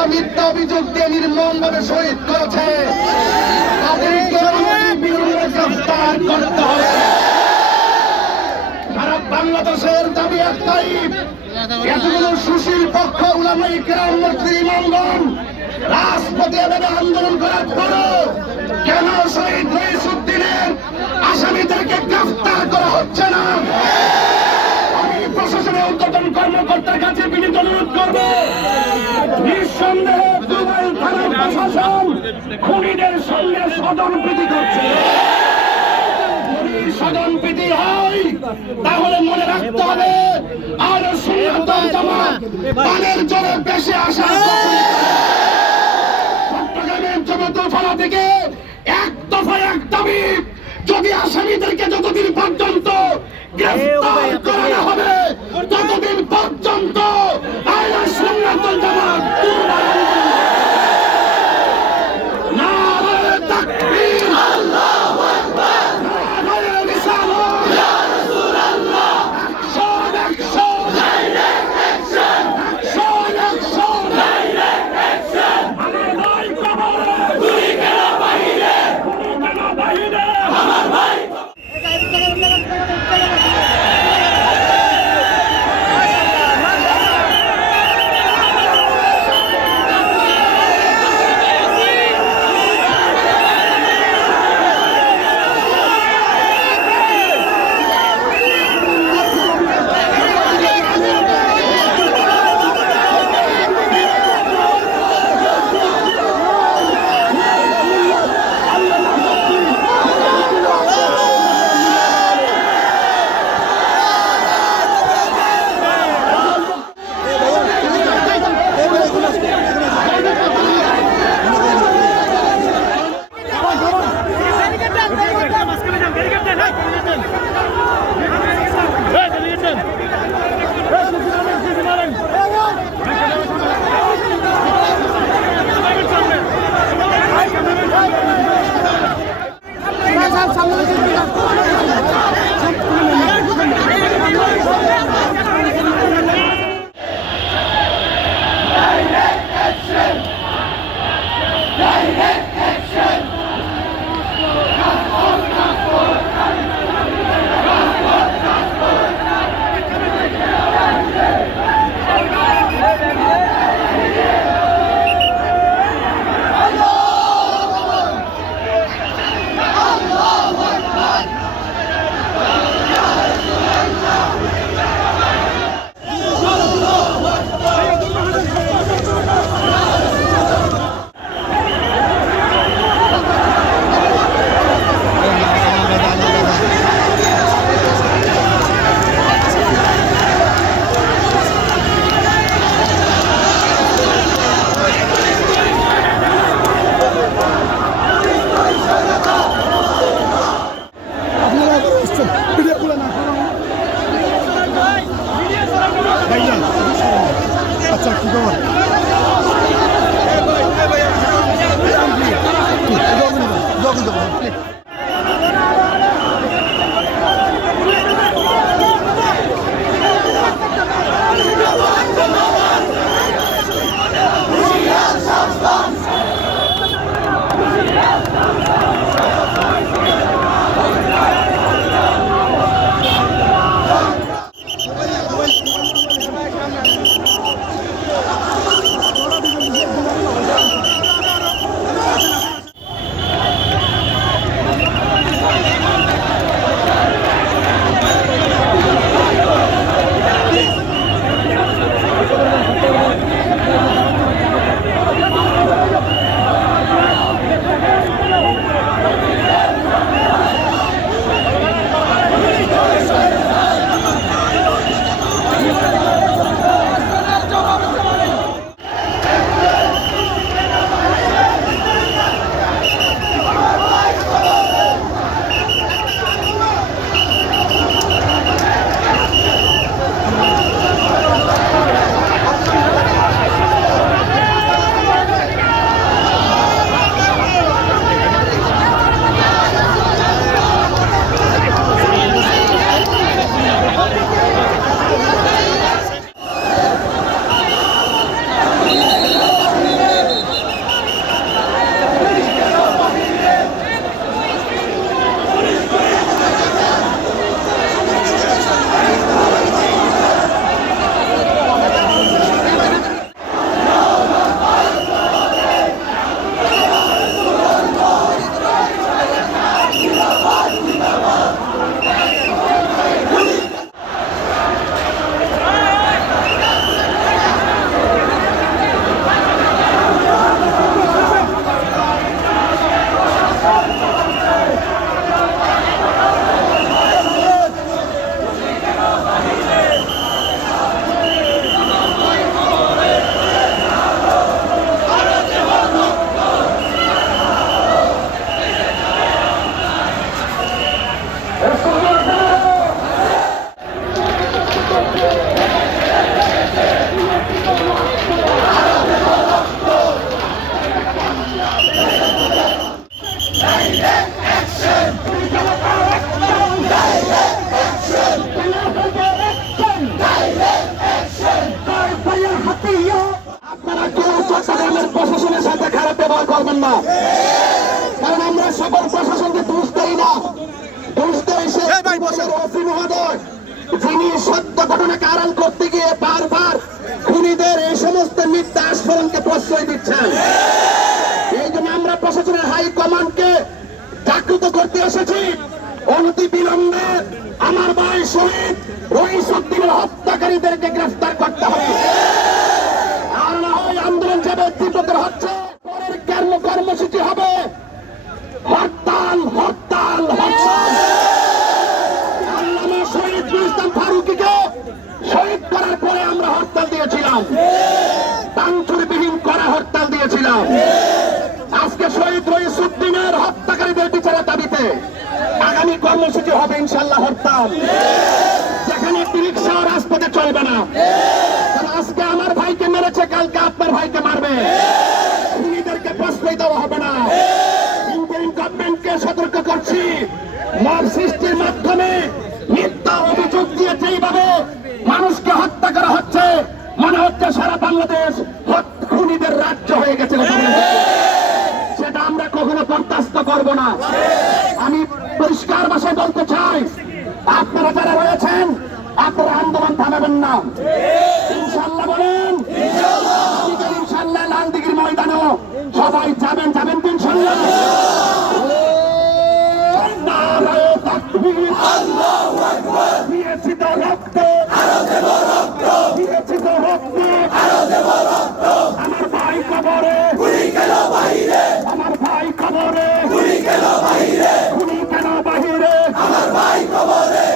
যারা মিথ্যা অভিযোগ দিয়ে নির্মমভাবে শহীদ করেছে। গ্রেফতার করতে হবে। বাংলাদেশের দাবি একটাই মন্ত্রী ইমামগণ, রাজপথে আন্দোলন করার পরও কেন শহীদ রইস উদ্দিনের আসামিদেরকে গ্রেফতার করা হচ্ছে না? কাছে বিনীত অনুরোধ করব। নিঃসন্দেহে দুবাই থানার প্রশাসন খুনিদের সঙ্গে সদন প্রীতি করছে। সদন প্রীতি হয়, তাহলে মনে রাখতে হবে, আর সুন্নাতল জামাত পানের জোরে বেশি আসা। চট্টগ্রামের জগতফলা থেকে এক দফা এক দাবি, যদি আসামিদেরকে যতদিন পর্যন্ত গ্রেফতার করা হবে। ততদিন পর্যন্ত আয়না সুন্নাতুল জামাত ভাইজান আচ্ছা কি খবর দোকান দোকান করবেন না। কারণ আমরা সকল প্রশাসনকে দোষ দেই না। দোষ দেয় সে ওসি মহোদয় যিনি সত্য ঘটনাকে আড়াল করতে গিয়ে বারবার খুনিদের এই সমস্ত মিথ্যা আস্ফোরণকে প্রশ্রয় দিচ্ছেন। এই জন্য আমরা প্রশাসনের হাই কমান্ডকে জাগ্রত করতে এসেছি। অনতি বিলম্বে আমার ভাই শহীদ রইস উদ্দিনের হত্যাকারীদেরকে গ্রেফতার করতে হবে। আর না হয় আন্দোলন যাবে তীব্রতর হচ্ছে পরের কর্ম কর্মসূচি হবে হরতাল হরতাল হরতাল আল্লামা শহীদ ইসলাম ফারুকিকে শহীদ করার পরে আমরা হরতাল দিয়েছিলাম। বাঞ্ছুরবিহীন করা হরতাল দিয়েছিলাম। আজকে শহীদ রইসুদ্দিনের হত্যাকারীদের বিচারের দাবিতে আগামী কর্মসূচি হবে ইনশাল্লাহ হরতাল। যেখানে রিক্সাও রাজপথে চলবে না। আজকে আমার ভাইকে মেরেছে, কালকে আপনার ভাইকে মারবে। খুনিদেরকে প্রশ্রয় দেওয়া হবে না। ইন্টারিম গভর্নমেন্টকে সতর্ক করছি। মব সৃষ্টির মাধ্যমে মিথ্যা অভিযোগ দিয়ে যেইভাবে মানুষকে হত্যা করা হচ্ছে মনে হচ্ছে সারা বাংলাদেশ খুনিদের রাজ্য হয়ে গেছে সেটা আমরা কখনো বরদাস্ত করব না। আমি পরিষ্কার ভাষায় বলতে চাই, আপনারা যারা রয়েছেন, আপনারা আন্দোলন থামাবেন না। ইনশাল্লাহ বলেন ইনশাল্লাহ লালদিঘির ময়দানে সবাই যাবেন যাবেন ইনশাল্লাহ নারায় তাকবীর আল্লাহু আকবার। নিয়ে সিদ্ধ কেন বাহিরে তুমি কেন আমার ভাই কবরে